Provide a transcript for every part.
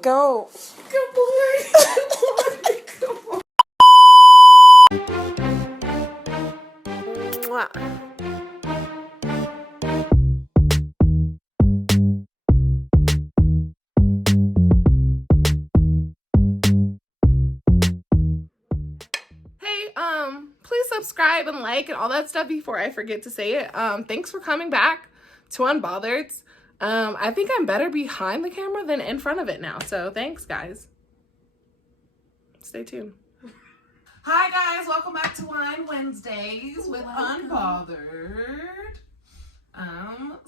Go. Good boy. Good boy. Mwah. Please subscribe and like and all that stuff before I forget to say it. Thanks for coming back to Unbothereds. I think I'm better behind the camera than in front of it now. So thanks, guys. Stay tuned. Hi, guys. Welcome back to Wine Wednesdays with Unbothered.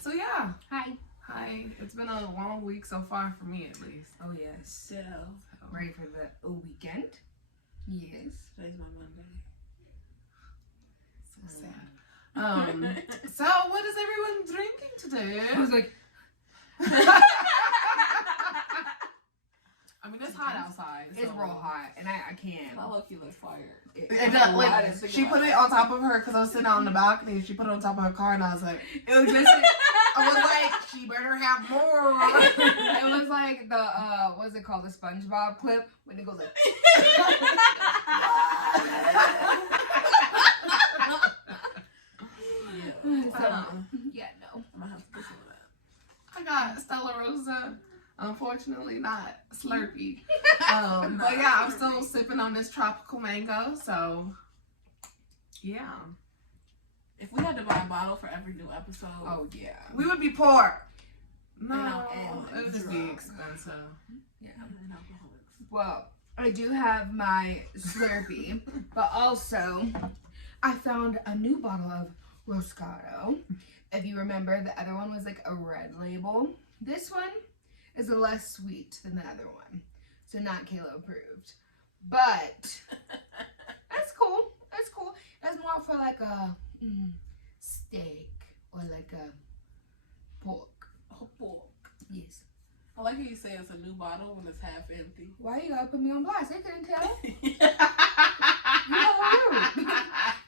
So yeah. Hi. It's been a long week so far for me, at least. Oh yes. Ready for the weekend? Yes. Today's my Monday. So sad. So what is everyone drinking today? I was like, I mean, it's hot outside. it's real hot, and I can't. My low-key looks fired. It does, like, she put it on top of her, because I was sitting out on the balcony, and she put it on top of her car, and I was like, It was just, I was like, she better have more. it was like the what's it called, the SpongeBob clip when it goes like. Yeah, no. I'm gonna have to listen to that. I got Stella Rosa. Unfortunately, not Slurpee. But yeah, I'm still sipping on this tropical mango. So, yeah. If we had to buy a bottle for every new episode, Oh yeah. We would be poor. No, And it would just be drunk. expensive. Yeah. and alcoholics. Well, I do have my Slurpee, but also I found a new bottle of Roscato. If you remember, the other one was like a red label. This one is less sweet than the other one, so not Kayla approved. But that's cool. That's cool. That's more for like a steak or like a pork. Oh, boy. Yes. I like how you say it's a new bottle when it's half empty. Why you gotta put me on blast? They couldn't tell. I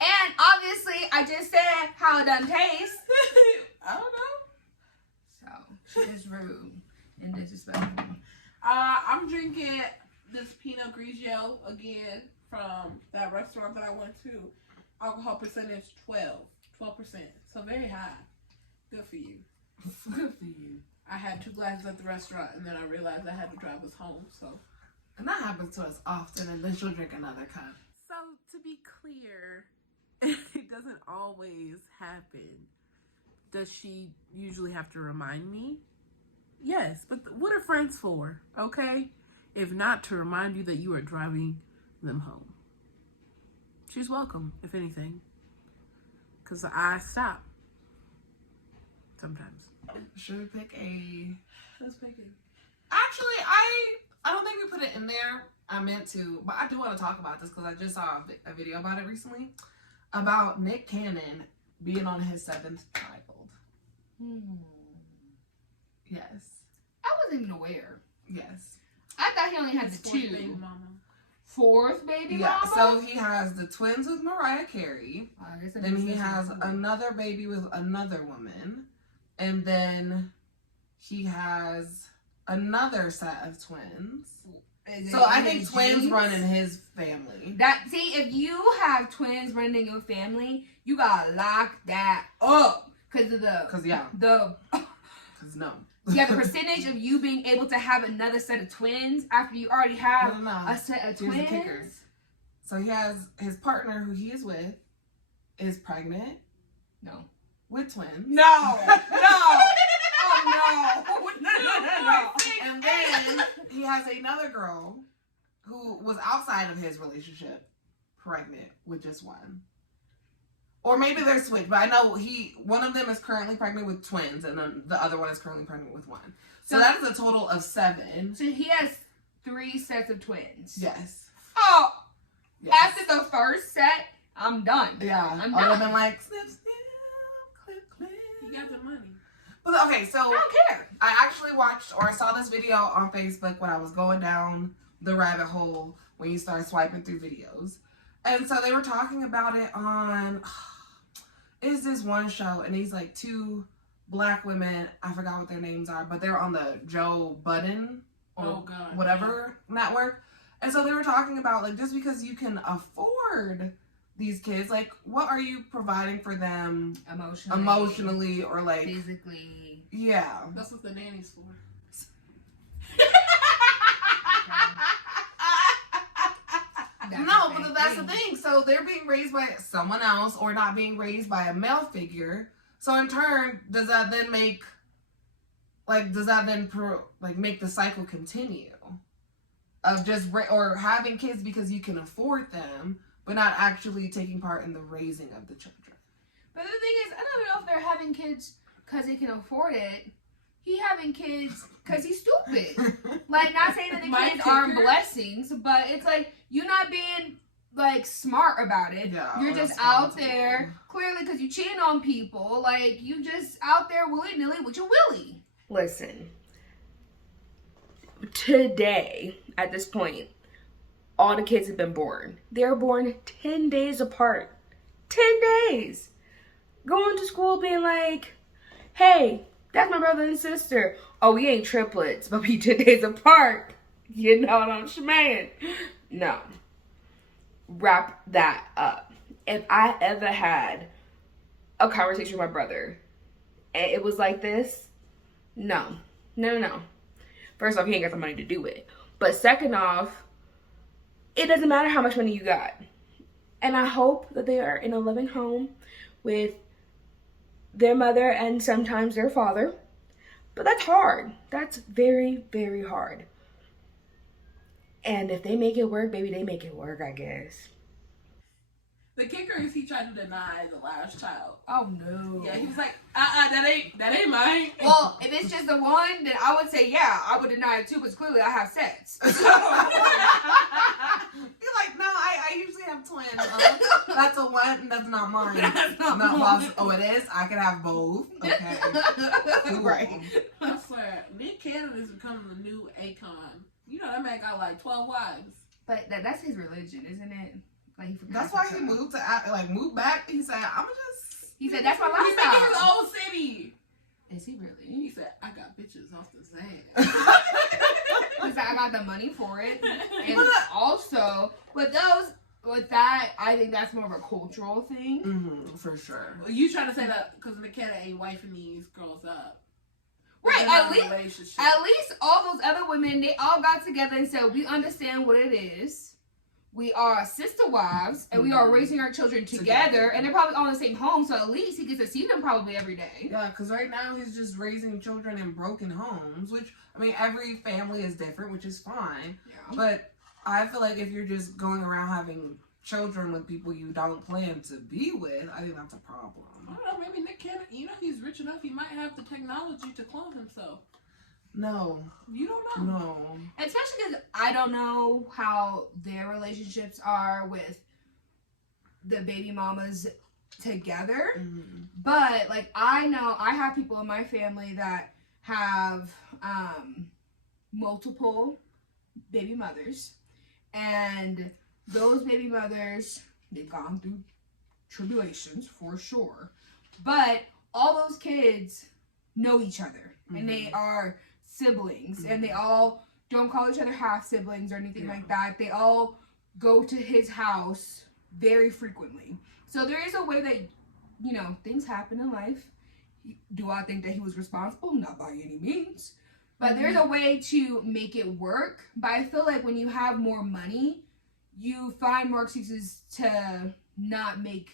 And obviously, I just said how it doesn't taste. don't know. So she is rude and disrespectful. I'm drinking this Pinot Grigio again from that restaurant that I went to. Alcohol percentage 12%. So very high. Good for you. Good for you. I had 2 glasses at the restaurant and then I realized I had to drive us home. So And that happens to us often, and then she'll drink another cup. So to be clear, it doesn't always happen. Does she usually have to remind me? Yes, but what are friends for, okay? If not to remind you that you are driving them home. She's welcome, if anything. Because I stop. Sometimes. Should we pick a... Let's pick it. Actually, I don't think we put it in there. I meant to, but I do want to talk about this because I just saw a video about it recently. About Nick Cannon being on his 7th child. Yes. I wasn't even aware. Yes. I thought he only had His the fourth 2. baby mama. 4th baby Yeah, mama? so he has the twins with Mariah Carey. I guess that Then makes he sense. has another baby with another woman. And then he has another set of twins. Is it So I in think his twins genes? run in his family. See, if you have twins running in your family, you gotta lock that up. Cause of the Cause yeah, the no. the percentage of you being able to have another set of twins after you already have No. a set of Here's the kicker. twins. So he has his partner who he is with is pregnant No. with twins. No. Oh no. And then he has another girl who was outside of his relationship pregnant with just one. Or maybe they're switched, but I know one of them is currently pregnant with twins and then the other one is currently pregnant with one. So that is a total of 7. So he has 3 sets of twins. Yes. Oh, Yes. after the first set, I'm done. Yeah. I'm I would have done. been like, snip, snip, clip, clip. You got the money. But okay, so I don't care. I actually watched or saw this video on Facebook when I was going down the rabbit hole when you start swiping through videos. And so they were talking about it on, is this one show, and these like 2 black women, I forgot what their names are, but they're on the Joe Budden or God, whatever network. And so they were talking about, like, just because you can afford these kids, like, what are you providing for them emotionally or like physically? Yeah. That's what the nanny's for. No, but that's the thing. So they're being raised by someone else or not being raised by a male figure. So in turn, does that then make the cycle continue of just or having kids because you can afford them, but not actually taking part in the raising of the children? But the thing is, I don't know if they're having kids because they can afford it. He having kids because he's stupid. Like, not saying that the kids aren't blessings, but it's like, you're not being, like, smart about it. Yeah, you're just out there, clearly because you cheating on people. Like, you just out there willy-nilly with your willy. Listen, today, at this point, all the kids have been born. They're born 10 days apart. 10 days. Going to school being like, hey, that's my brother and sister. Oh, we ain't triplets, but we 10 days apart. You know what I'm saying? No. Wrap that up. If I ever had a conversation with my brother and it was like this, no. First off, he ain't got the money to do it. But second off, it doesn't matter how much money you got. And I hope that they are in a loving home with their mother and sometimes their father. But that's hard. That's very, very hard. And if they make it work, baby, they make it work, I guess. The kicker is he tried to deny the last child. Oh, no. Yeah, he was like, that ain't mine. Well, if it's just the one, then I would say, yeah, I would deny it too, because clearly I have sex. You're like, no, I usually have twins. That's a what? And that's not mine. That's not mine. Oh, it is? I could have both. Okay. Cool. Right. I swear, Nick Cannon is becoming the new Akon. You know, that man got like 12 wives. But that's his religion, isn't it? Like, that's why he moved back. He said, He said, that's my lifestyle. He's making his own city. Is he really? He said, I got bitches off the sand. He said, I got the money for it. And also, with that, I think that's more of a cultural thing. Mm-hmm, for sure. Well, you trying to say that because McKenna ain't wifing these girls up. Right, at least all those other women, they all got together and said, we understand what it is. We are sister wives, and we are raising our children together, and they're probably all in the same home, so at least he gets to see them probably every day. Yeah, because right now he's just raising children in broken homes, which, I mean, every family is different, which is fine. Yeah. But I feel like if you're just going around having children with people you don't plan to be with, I think that's a problem. I don't know, maybe Nick Cannon, he's rich enough, he might have the technology to clone himself. No. You don't know. No. Especially because I don't know how their relationships are with the baby mamas together. Mm-hmm. But, like, I know I have people in my family that have multiple baby mothers. And those baby mothers, they've gone through tribulations for sure. But all those kids know each other. Mm-hmm. And they are siblings, and they all don't call each other half siblings or anything like that. They all go to his house very frequently. So there is a way that, things happen in life. Do I think that he was responsible? Not by any means. But there's a way to make it work. But I feel like when you have more money, you find more excuses to not make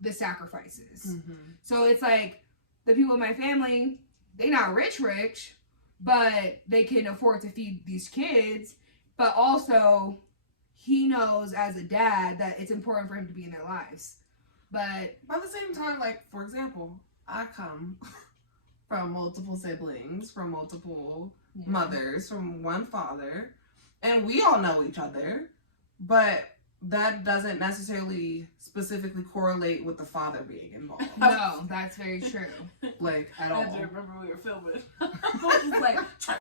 the sacrifices. Mm-hmm. So it's like the people in my family, they not rich, but they can afford to feed these kids. But also, he knows as a dad that it's important for him to be in their lives. But at the same time, like, for example, I come from multiple siblings, from multiple mothers, from one father, and we all know each other, but that doesn't necessarily specifically correlate with the father being involved. No, that's very true. Like, at all. I do remember we were filming. I was like, I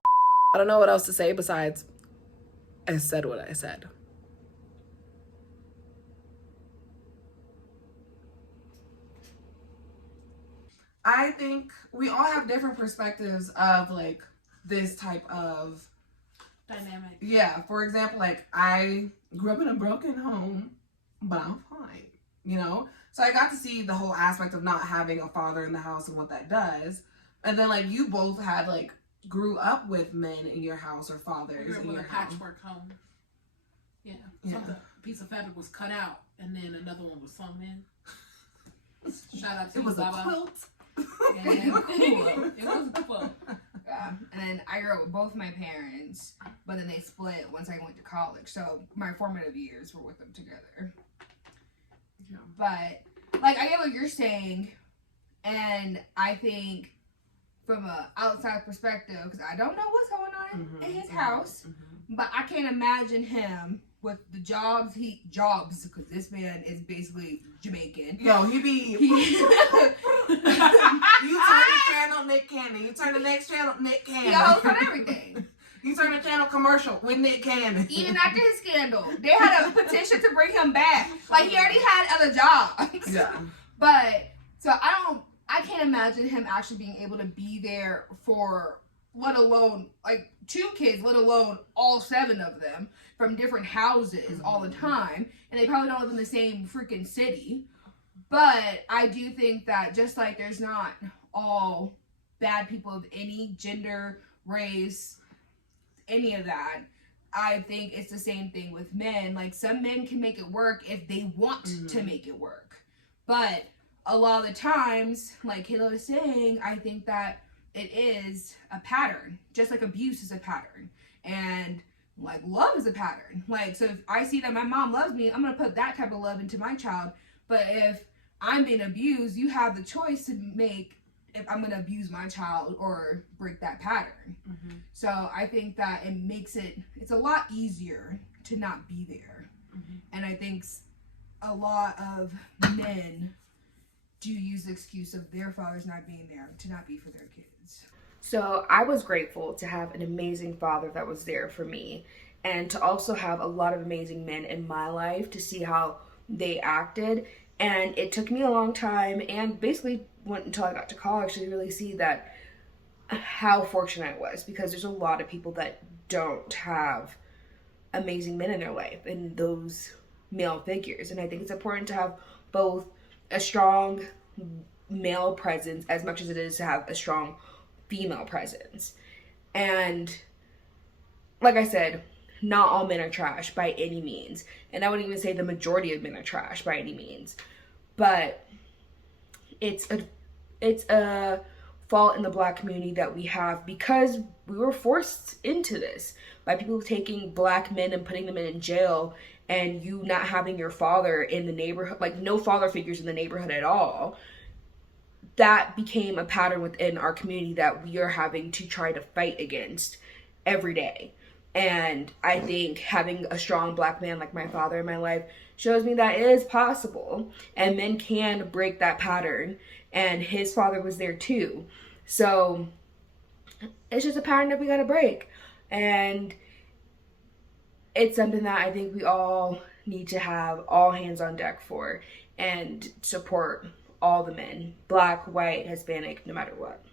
don't know what else to say besides I said what I said. I think we all have different perspectives of, like, this type of dynamic. Yeah, for example, like I grew up in a broken home, but I'm fine, you know? So I got to see the whole aspect of not having a father in the house and what that does. And then like you both had like grew up with men in your house or I fathers grew up in with your a house. patchwork home. Yeah. Yeah. Something, a piece of fabric was cut out and then another one was sewn in. Shout out to It was a Baba. quilt. Yeah. It was a quilt. Yeah. And then I grew up with both my parents, but then they split once I went to college. So my formative years were with them together. Yeah. But like I get what you're saying, and I think from a outside perspective, because I don't know what's going on in his house, but I can't imagine him with the jobs because this man is basically Jamaican. Yo, he be He- you turn the channel, Nick Cannon. You turn the next channel, Nick Cannon. He hosts on everything. You turn the channel commercial with Nick Cannon. Even after his scandal, they had a petition to bring him back. Like he already had other jobs. Yeah. But so I can't imagine him actually being able to be there for, let alone like 2 kids, let alone all 7 of them from different houses all the time, and they probably don't live in the same freaking city. But I do think that just like there's not all bad people of any gender, race, any of that, I think it's the same thing with men. Like some men can make it work if they want to make it work. But a lot of the times, like Kayla was saying, I think that it is a pattern. Just like abuse is a pattern. And like love is a pattern. Like, so if I see that my mom loves me, I'm going to put that type of love into my child. But if I'm being abused, you have the choice to make if I'm going to abuse my child or break that pattern. So I think that it makes it's a lot easier to not be there. And I think a lot of men do use the excuse of their fathers not being there to not be for their kids. So I was grateful to have an amazing father that was there for me, and to also have a lot of amazing men in my life to see how they acted. And it took me a long time, and basically went until I got to college to really see that how fortunate I was, because there's a lot of people that don't have amazing men in their life and those male figures. And I think it's important to have both a strong male presence as much as it is to have a strong female presence. And like I said, not all men are trash by any means. And I wouldn't even say the majority of men are trash by any means. But it's a fault in the Black community that we have, because we were forced into this by people taking Black men and putting them in jail, and you not having your father in the neighborhood, like no father figures in the neighborhood at all. That became a pattern within our community that we are having to try to fight against every day. And I think having a strong Black man like my father in my life shows me that it is possible, and men can break that pattern, and his father was there too. So it's just a pattern that we gotta break, and it's something that I think we all need to have all hands on deck for, and support all the men, Black, white, Hispanic, no matter what.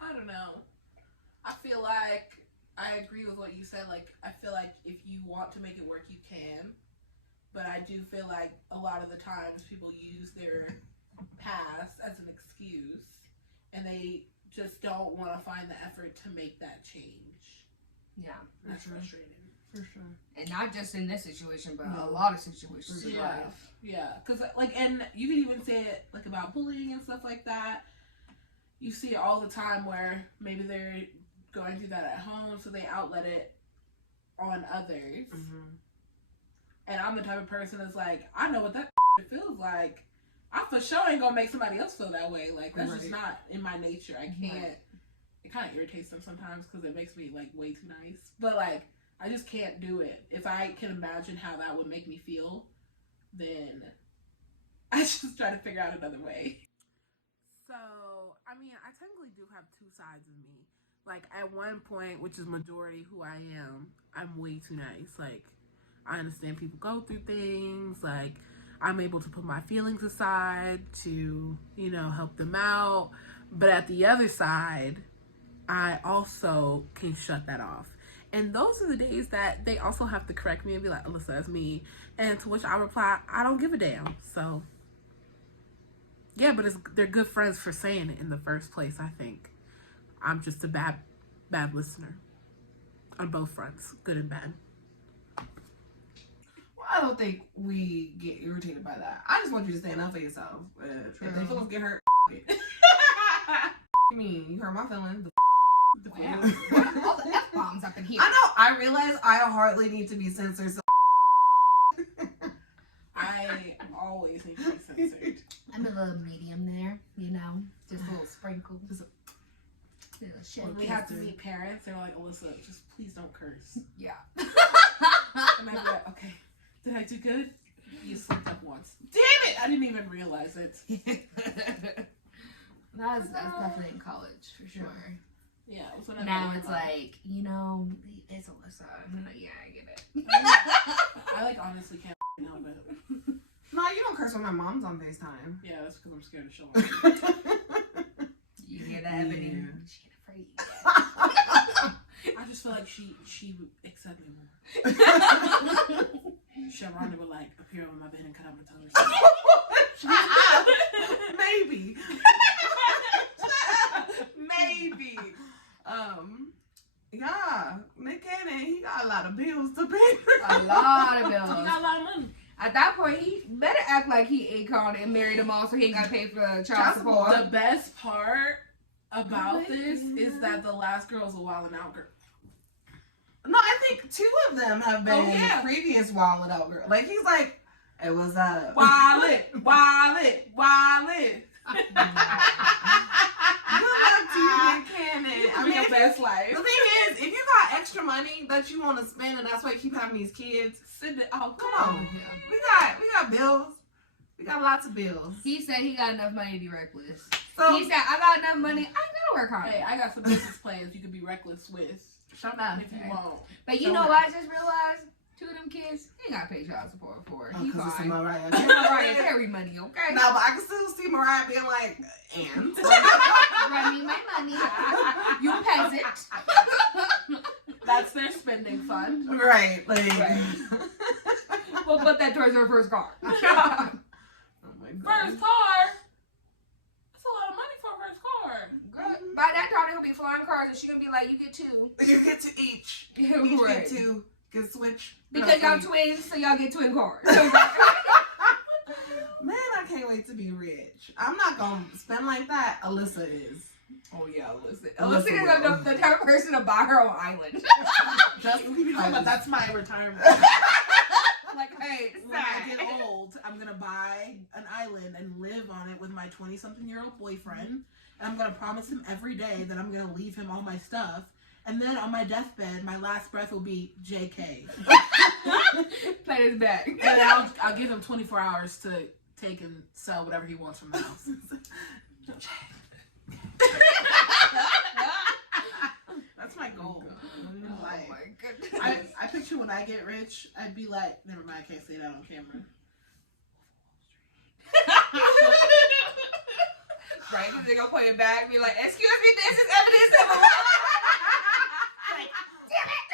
I don't know. I feel like I agree with what you said. Like, I feel like if you want to make it work, you can. But I do feel like a lot of the times people use their past as an excuse, and they just don't want to find the effort to make that change. Yeah. That's frustrating. For sure. And not just in this situation, but a lot of situations in life. Yeah, because like, and you can even say it like about bullying and stuff like that. You see it all the time where maybe they're going through that at home, so they outlet it on others. And I'm the type of person that's like, I know what that feels like. I for sure ain't gonna make somebody else feel that way. Like, that's just not in my nature. I can't. It kind of irritates them sometimes because it makes me like way too nice. But like, I just can't do it. If I can imagine how that would make me feel, then I just try to figure out another way. So, I mean, I technically do have 2 sides of me. Like, at one point, which is majority who I am, I'm way too nice. Like, I understand people go through things. Like, I'm able to put my feelings aside to, you know, help them out. But at the other side, I also can shut that off. And those are the days that they also have to correct me and be like, Alyssa, that's me. And to which I reply, I don't give a damn. So, yeah, but they're good friends for saying it in the first place, I think. I'm just a bad listener on both fronts, good and bad. Well, I don't think we get irritated by that. I just want you to stand up for yourself. If they feelings get hurt, it. I mean, you hurt my feelings. Wow. All the F-bombs up in here. I know. I realize I hardly need to be censored. So I always need to be censored. I'm a little medium there, you know, just a little sprinkle, just a little shit. When we have to meet parents, they're like, Alyssa, just please don't curse. Yeah. And I'd be like, okay, did I do good? You slipped up once. Damn it! I didn't even realize it. That's definitely in college for sure. Yeah, it was when I Now was it's like, you know, it's Alyssa. I'm like, yeah, I get it. I like honestly can't help it. no, you don't curse when my mom's on FaceTime. Yeah, that's because I'm scared to show my You hear that, Ebony? Yeah. She get afraid. I just feel like she would accept me more. Sharonda would like appear on my bed and cut out my tongue or something. Maybe. Maybe. Yeah, Nick Cannon, he got a lot of bills to pay. A lot of You bills. got a lot of money. At that point, he better act like he Akon and married them all so he ain't got to pay for child support. The best part about this is that the last girl's a wildin' out girl. No, I think 2 of them have been previous Wild Out girl. Like, he's like, it was Wildin'. Good luck to you, Nick Cannon. I mean, your best life. The thing is, if you got extra money that you want to spend, and that's why you keep having these kids, Send it out. come on. We got bills. We got lots of bills. He said he got enough money to be reckless. So He said, I got enough money. I gotta work hard. Hey, I got some business plans you could be reckless with. shut up. If you want. But you know what I just realized? 2 of them kids, he ain't got to pay child support for. He Because it's fine. Mariah. It's Mariah Carey money, okay? No, but I can still see Mariah being like, and? Run me my money. You peasant. That's their spending fund. Right, like. Right. We'll put that towards her first car. Oh my God. First car? That's a lot of money for a first car. Girl, by that time, they're going to be flying cars and she's going to be like, you get 2. You get to each. Yeah, Each right. get 2. Get switch. Because y'all twins, so y'all get twin cars. Man, I can't wait to be rich. I'm not going to spend like that. Alyssa is. Oh, yeah, Alyssa. Alyssa Alyssa is will. the type of person to buy her own island. Just That's my retirement. Like, hey, When I get old, I'm gonna buy an island and live on it with my 20-something-year-old boyfriend. And I'm gonna promise him every day that I'm gonna leave him all my stuff. And then on my deathbed, my last breath will be JK. play this back. And then I'll give him 24 hours to take and sell whatever he wants from the house. That's my goal. Oh Like, my goodness. I picture when I get rich, I'd be like, never mind, I can't say that on camera. Right, because they're going to play it back and be like, excuse me, this is evidence of a like, damn it!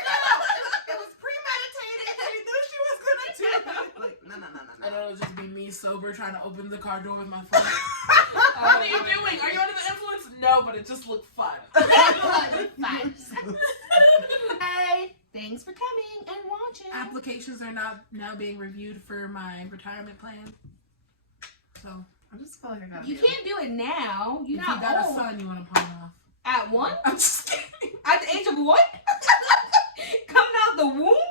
It was premeditated. He knew she was going to do it. Like, no. And it'll just be me sober trying to open the car door with my phone. Oh, What are you doing? Are you under the influence? No, but it just looked fun. Fine. Hey, thanks for coming and watching. Applications are now being reviewed for my retirement plan. So I just feel like I got You can't do it now. You're if not you got old. a son, you want to pawn off. At 1? I'm just kidding. At the age of what? Coming out the womb?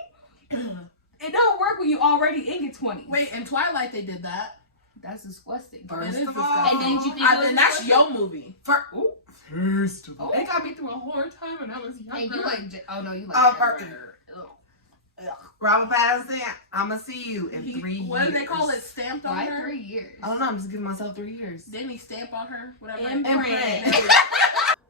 It don't work when you already in your 20s. Wait, in Twilight they did that. That's disgusting. First It is of all, And then you think it was And that's disgusting? your movie. First of all. It got me through a hard time when I was younger. And you like, oh no, you like Oh, Edward. Robert Pattinson, I'm going to see you in 3 years. What do they call it? Stamped on Why her? 3 years? I don't know. I'm just giving myself 3 years. Didn't he stamp on her? Whatever. Imprint.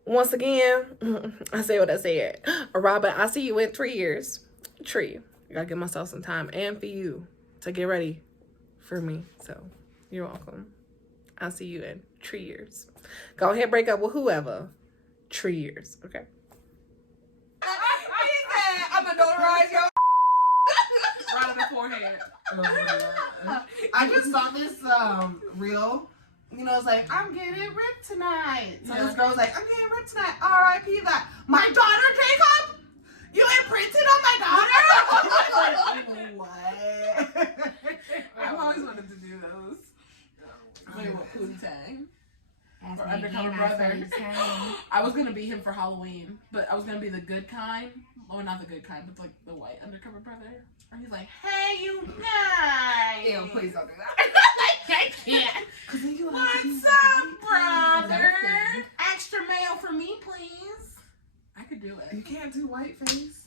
Once again, I say what I said. Robin, I see you in 3 years. Tree. I gotta give myself some time and for you to get ready for me. So you're welcome. I'll see you in 3 years. Go ahead, break up with whoever. 3 years, okay? He said, forehead. Oh my God. I just saw this reel. You know, it's like, I'm getting ripped tonight. So this girl's like, I'm getting ripped tonight. R.I.P. that. My daughter, Jacob? You imprinted on my daughter? What? I've always wanted to do those. Wait, what? Pootie Tang? That's Or my Undercover game, Brother. that's what he's saying. I was gonna be him for Halloween, but I was gonna be the good kind. Or not the good kind, but like the white undercover brother. And he's like, hey, you guys. Ew, please don't do that. I can't. What's up, brother? Extra mail for me, please. I could do You it. can't do whiteface.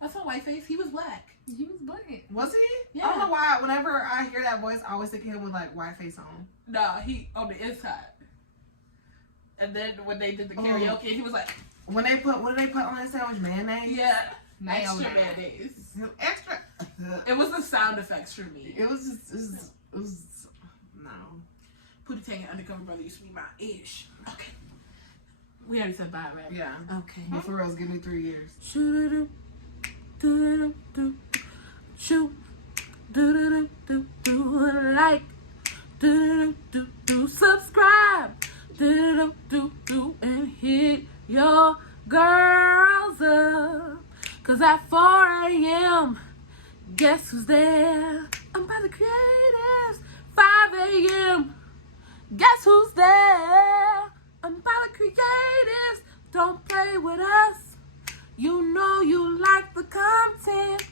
That's not whiteface. He was black. He was black. Was he? Yeah. I don't know why. Whenever I hear that voice, I always think of him with like whiteface on. Nah, he on the inside. And then when they did the karaoke, he was like, When they put, what did they put on that sandwich? Mayonnaise? yeah, Mayonnaise. extra mayonnaise. Extra. It was the sound effects for me. It was just, it was no. Pootie Tang and Undercover Brother used to be my ish. Okay. We already said bye, right? Yeah. Okay. But for reals, give me 3 years. Shoo do do shoo do like do subscribe do and hit your girls up, 'cause at 4 a.m. guess who's there? I'm by the creatives. 5 a.m. guess who's there? I'm by the creatives. Don't play with us. You know you like the content.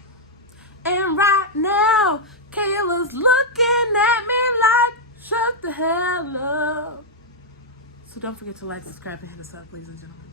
And right now, Kayla's looking at me like, shut the hell up. So don't forget to like, subscribe, and hit us up, ladies and gentlemen.